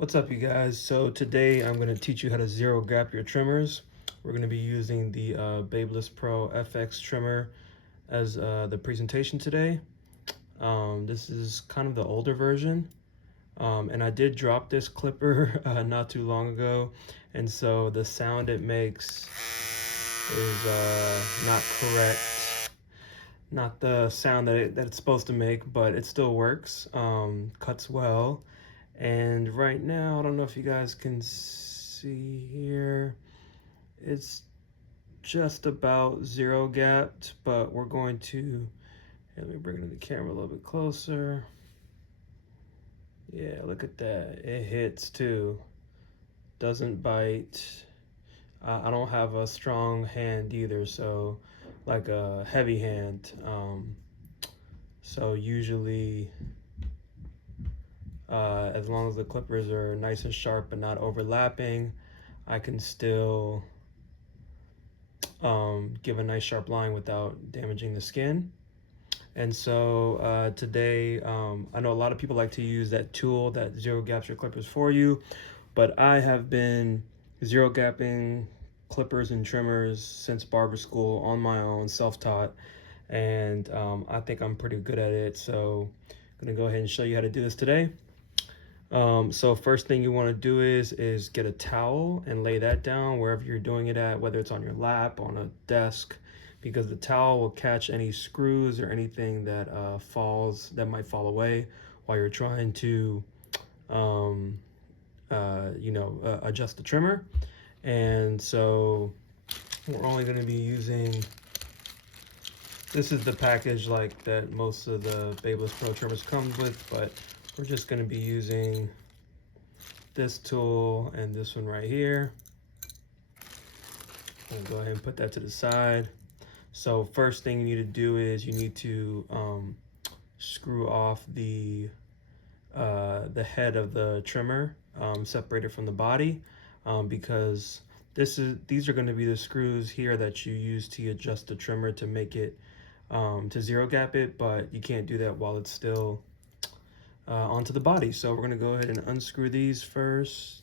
What's up, you guys? So today I'm going to teach you how to zero gap your trimmers. We're going to be using the Babyliss Pro FX trimmer as the presentation today. This is kind of the older version, and I did drop this clipper not too long ago, and so the sound it makes is not correct. Not the sound that it's supposed to make, but it still works, cuts well. And right now, I don't know if you guys can see here, it's just about zero gapped, but we're going to, let me bring it to the camera a little bit closer. Yeah, look at that, it hits too, doesn't bite. I don't have a strong hand either, so like a heavy hand. So usually, as long as the clippers are nice and sharp but not overlapping, I can still give a nice sharp line without damaging the skin. And so today, I know a lot of people like to use that tool that zero gaps your clippers for you, but I have been zero gapping clippers and trimmers since barber school on my own, self-taught, and I think I'm pretty good at it. So I'm gonna go ahead and show you how to do this today. So first thing you want to do is get a towel and lay that down wherever you're doing it at, whether it's on your lap, on a desk, because the towel will catch any screws or anything that might fall away while you're trying to adjust the trimmer. And so we're only going to be using, this is the package like that most of the Babyliss Pro trimmers come with, but we're just going to be using this tool and this one right here. I'll go ahead and put that to the side. So first thing you need to do is you need to screw off the head of the trimmer, separated from the body, because these are going to be the screws here that you use to adjust the trimmer to make it to zero gap it, but you can't do that while it's still onto the body. So we're going to go ahead and unscrew these first.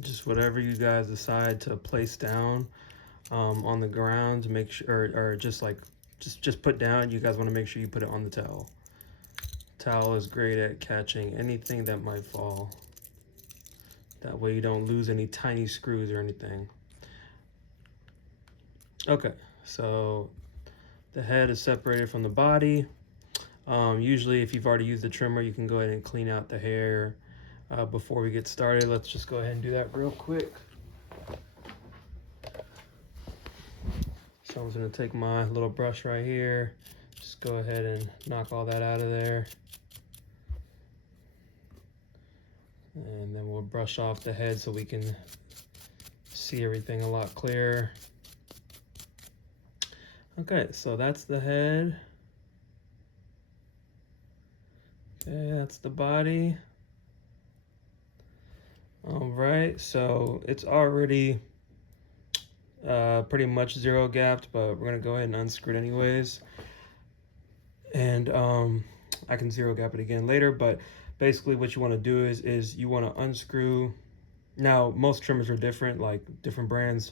Just whatever you guys decide to place down on the ground to make sure, or just put down. You guys want to make sure you put it on the towel. Towel is great at catching anything that might fall. That way you don't lose any tiny screws or anything. Okay, so the head is separated from the body. Usually if you've already used the trimmer, you can go ahead and clean out the hair before we get started. Let's just go ahead and do that real quick. So I'm just gonna take my little brush right here, just go ahead and knock all that out of there. And then we'll brush off the head so we can see everything a lot clearer. Okay, so that's the head. Okay, that's the body. All right, so it's already pretty much zero gapped, but we're gonna go ahead and unscrew it anyways. And I can zero gap it again later, but basically what you want to do is you want to unscrew. Now most trimmers are different, like different brands,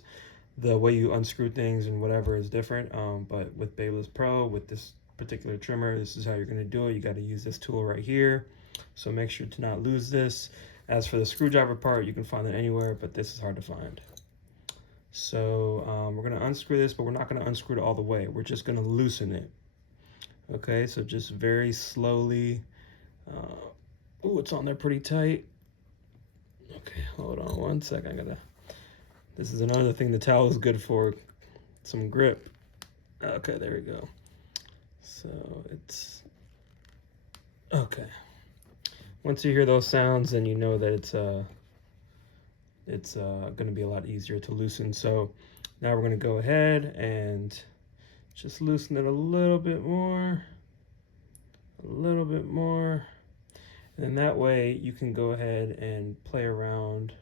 the way you unscrew things and whatever is different, but with Babyliss Pro, with this particular trimmer, this is how you're going to do it. You got to use this tool right here, so make sure to not lose this. As for the screwdriver part, you can find it anywhere, but this is hard to find. So we're going to unscrew this, but we're not going to unscrew it all the way. We're just going to loosen it. Okay, so just very slowly. Oh, it's on there pretty tight. Okay, hold on one second. This is another thing the towel is good for, some grip. Okay, there we go. So it's okay. Once you hear those sounds, then you know that it's going to be a lot easier to loosen. So now we're going to go ahead and just loosen it a little bit more, And that way you can go ahead and play around.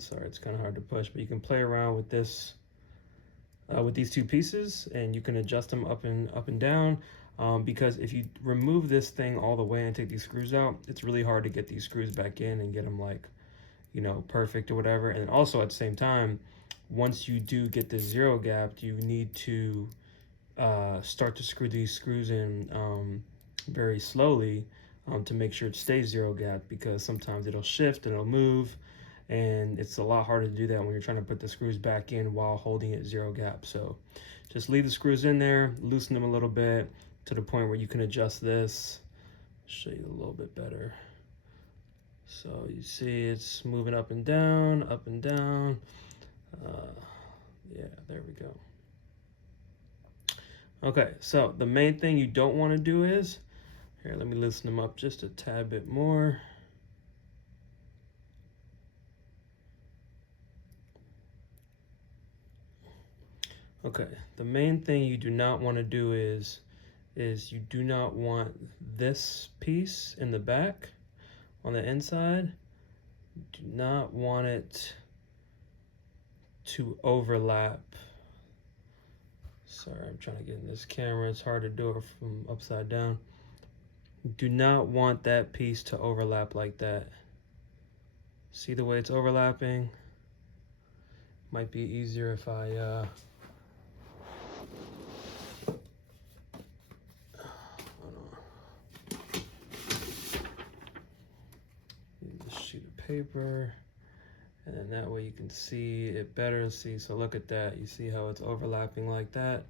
Sorry, it's kind of hard to push, but you can play around with this, with these two pieces, and you can adjust them up and down. Because if you remove this thing all the way and take these screws out, it's really hard to get these screws back in and get them like, you know, perfect or whatever. And also at the same time, once you do get this zero gap, you need to start to screw these screws in very slowly to make sure it stays zero gap, because sometimes it'll shift and it'll move, and it's a lot harder to do that when you're trying to put the screws back in while holding it zero gap. So just leave the screws in there, loosen them a little bit to the point where you can adjust this. Show you a little bit better. So you see it's moving up and down, up and down. Yeah, there we go. Okay, so the main thing you don't want to do is, here, let me loosen them up just a tad bit more. Okay, the main thing you do not want to do is you do not want this piece in the back on the inside. You do not want it to overlap. Sorry, I'm trying to get in this camera. It's hard to do it from upside down. You do not want that piece to overlap like that. See the way it's overlapping? Might be easier if I sheet of paper, and then that way you can see it better. See, so look at that. You see how it's overlapping like that?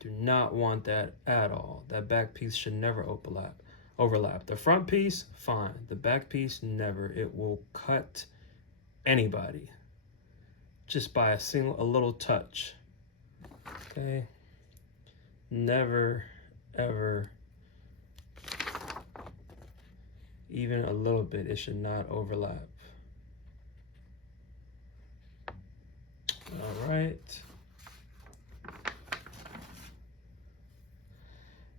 Do not want that at all. That back piece should never overlap. The front piece, fine. The back piece, never. It will cut anybody just by a little touch. Okay? Never, ever, even a little bit, it should not overlap. All right.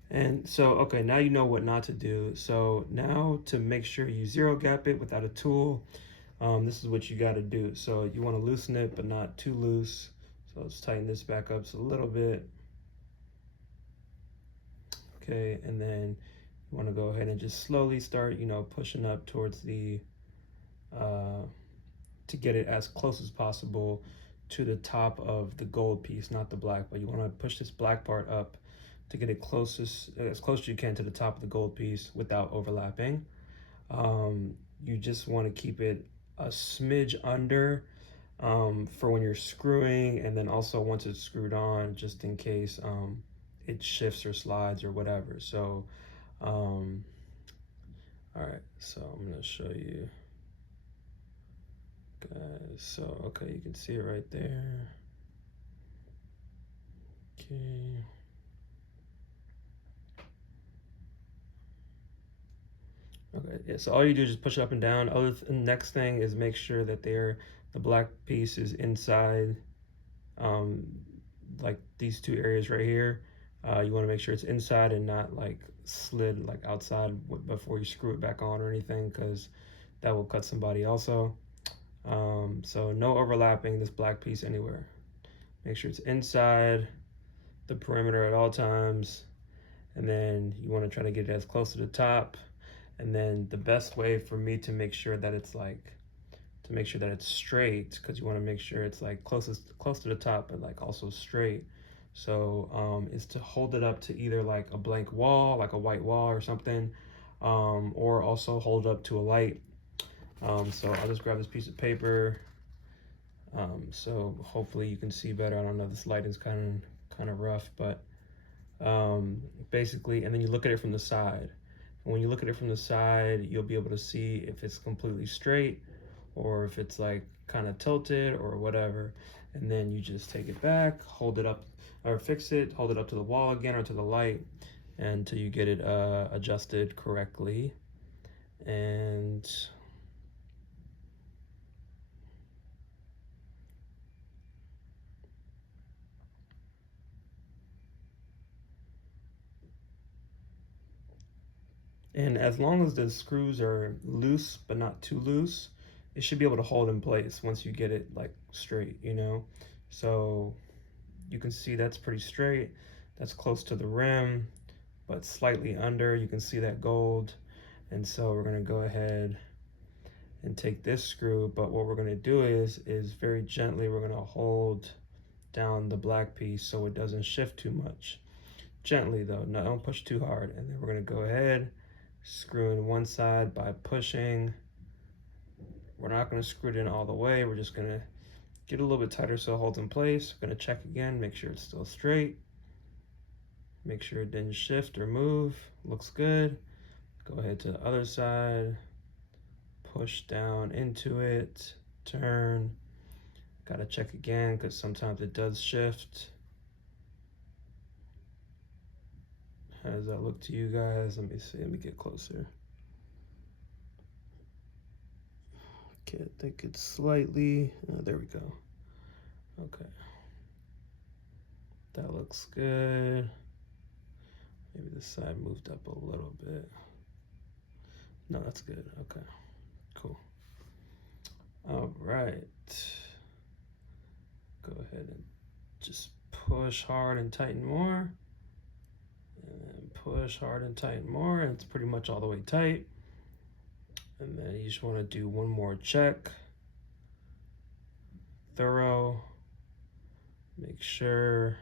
And so, okay, now you know what not to do. So now to make sure you zero gap it without a tool, this is what you got to do. So you want to loosen it, but not too loose. So let's tighten this back up just a little bit. Okay, and then you want to go ahead and just slowly start, you know, pushing up towards the, to get it as close as possible to the top of the gold piece, not the black, but you want to push this black part up to get it as close as you can to the top of the gold piece without overlapping. You just want to keep it a smidge under for when you're screwing, and then also once it's screwed on, just in case it shifts or slides or whatever. So all right, so I'm gonna show you guys. So okay, you can see it right there. Okay. Okay, yeah, so all you do is just push it up and down. Next thing is make sure that the black piece is inside, like these two areas right here. You want to make sure it's inside and not like slid like outside before you screw it back on or anything, because that will cut somebody also. So no overlapping this black piece anywhere. Make sure it's inside the perimeter at all times, and then you want to try to get it as close to the top. And then the best way for me to make sure that it's straight, because you want to make sure it's like close to the top, but like also straight. So is to hold it up to either like a blank wall, like a white wall or something, or also hold it up to a light. So I'll just grab this piece of paper. So hopefully you can see better. I don't know, this light is kind of rough, but basically, and then you look at it from the side. When you look at it from the side, you'll be able to see if it's completely straight or if it's like kind of tilted or whatever. And then you just take it back, hold it up, or fix it, hold it up to the wall again or to the light until you get it adjusted correctly. And And as long as the screws are loose but not too loose, it should be able to hold in place once you get it like straight, you know? So you can see that's pretty straight. That's close to the rim, but slightly under. You can see that gold. And so we're gonna go ahead and take this screw, but what we're gonna do is very gently, we're gonna hold down the black piece so it doesn't shift too much. Gently though, no, don't push too hard. And then we're gonna go ahead, screw in one side by pushing. We're not gonna screw it in all the way. We're just gonna get a little bit tighter so it holds in place. We're gonna check again, make sure it's still straight. Make sure it didn't shift or move. Looks good. Go ahead to the other side. Push down into it. Turn. Gotta check again because sometimes it does shift. How does that look to you guys? Let me see. Let me get closer. Okay, I think it's slightly. There we go. Okay. That looks good. Maybe this side moved up a little bit. No, that's good. Okay, cool. All right. Go ahead and just push hard and tighten more. And then push hard and tighten more. And it's pretty much all the way tight. And then you just want to do one more check. Thorough. Make sure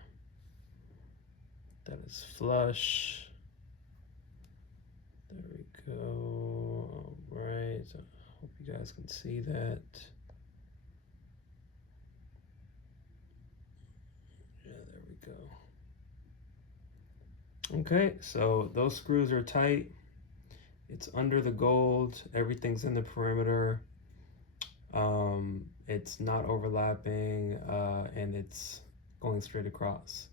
that it's flush. There we go. All right. I hope you guys can see that. Yeah, there we go. Okay, so those screws are tight. It's under the gold. Everything's in the perimeter. It's not overlapping, and it's going straight across.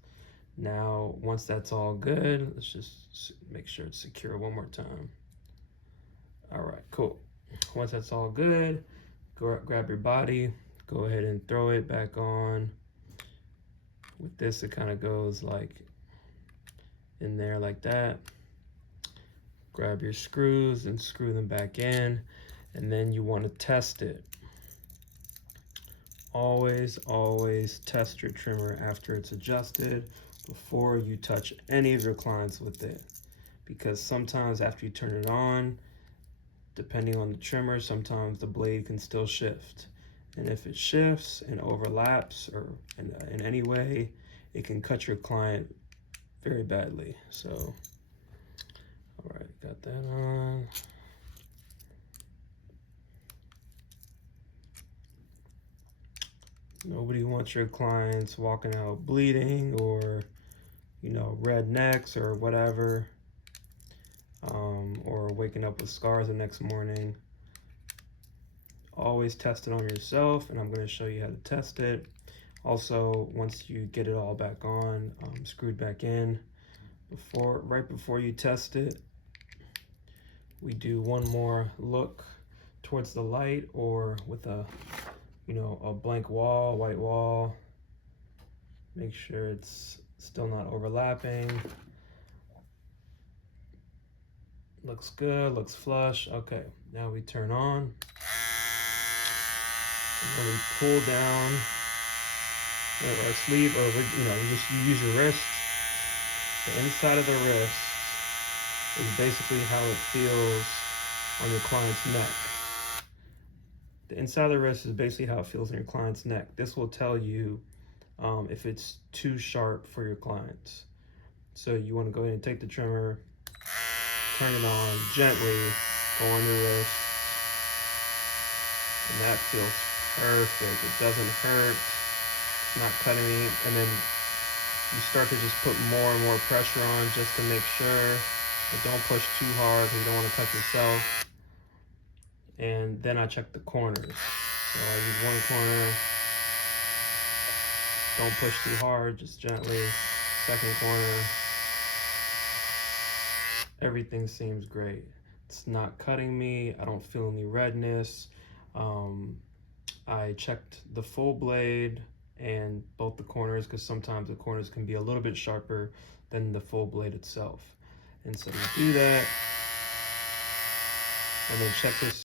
Now, once that's all good, let's just make sure it's secure one more time. All right, cool. Once that's all good, grab your body, go ahead and throw it back on. With this, it kind of goes like in there like that. Grab your screws and screw them back in, and then you want to test it. Always test your trimmer after it's adjusted before you touch any of your clients with it, because sometimes after you turn it on, depending on the trimmer, sometimes the blade can still shift, and if it shifts and overlaps or in any way, it can cut your client very badly. So all right, got that on. Nobody wants your clients walking out bleeding or, you know, red necks or whatever, or waking up with scars the next morning. Always test it on yourself, and I'm going to show you how to test it. Also, once you get it all back on, screwed back in, right before you test it, we do one more look towards the light or with a blank wall, white wall. Make sure it's still not overlapping. Looks good, looks flush. Okay, now we turn on. And then we pull down our sleeve, or you use your wrist. The inside of the wrist is basically how it feels on your client's neck. The inside of the wrist is basically how it feels on your client's neck. This will tell you if it's too sharp for your clients. So you want to go ahead and take the trimmer, turn it on, gently go on your wrist, and that feels perfect. It doesn't hurt, it's not cutting me, and then you start to just put more and more pressure on just to make sure, but don't push too hard because you don't want to cut yourself. And then I check the corners. So I use one corner, don't push too hard, just gently. Second corner, everything seems great. It's not cutting me, I don't feel any redness. I checked the full blade and both the corners, because sometimes the corners can be a little bit sharper than the full blade itself. And so you do that, And then check this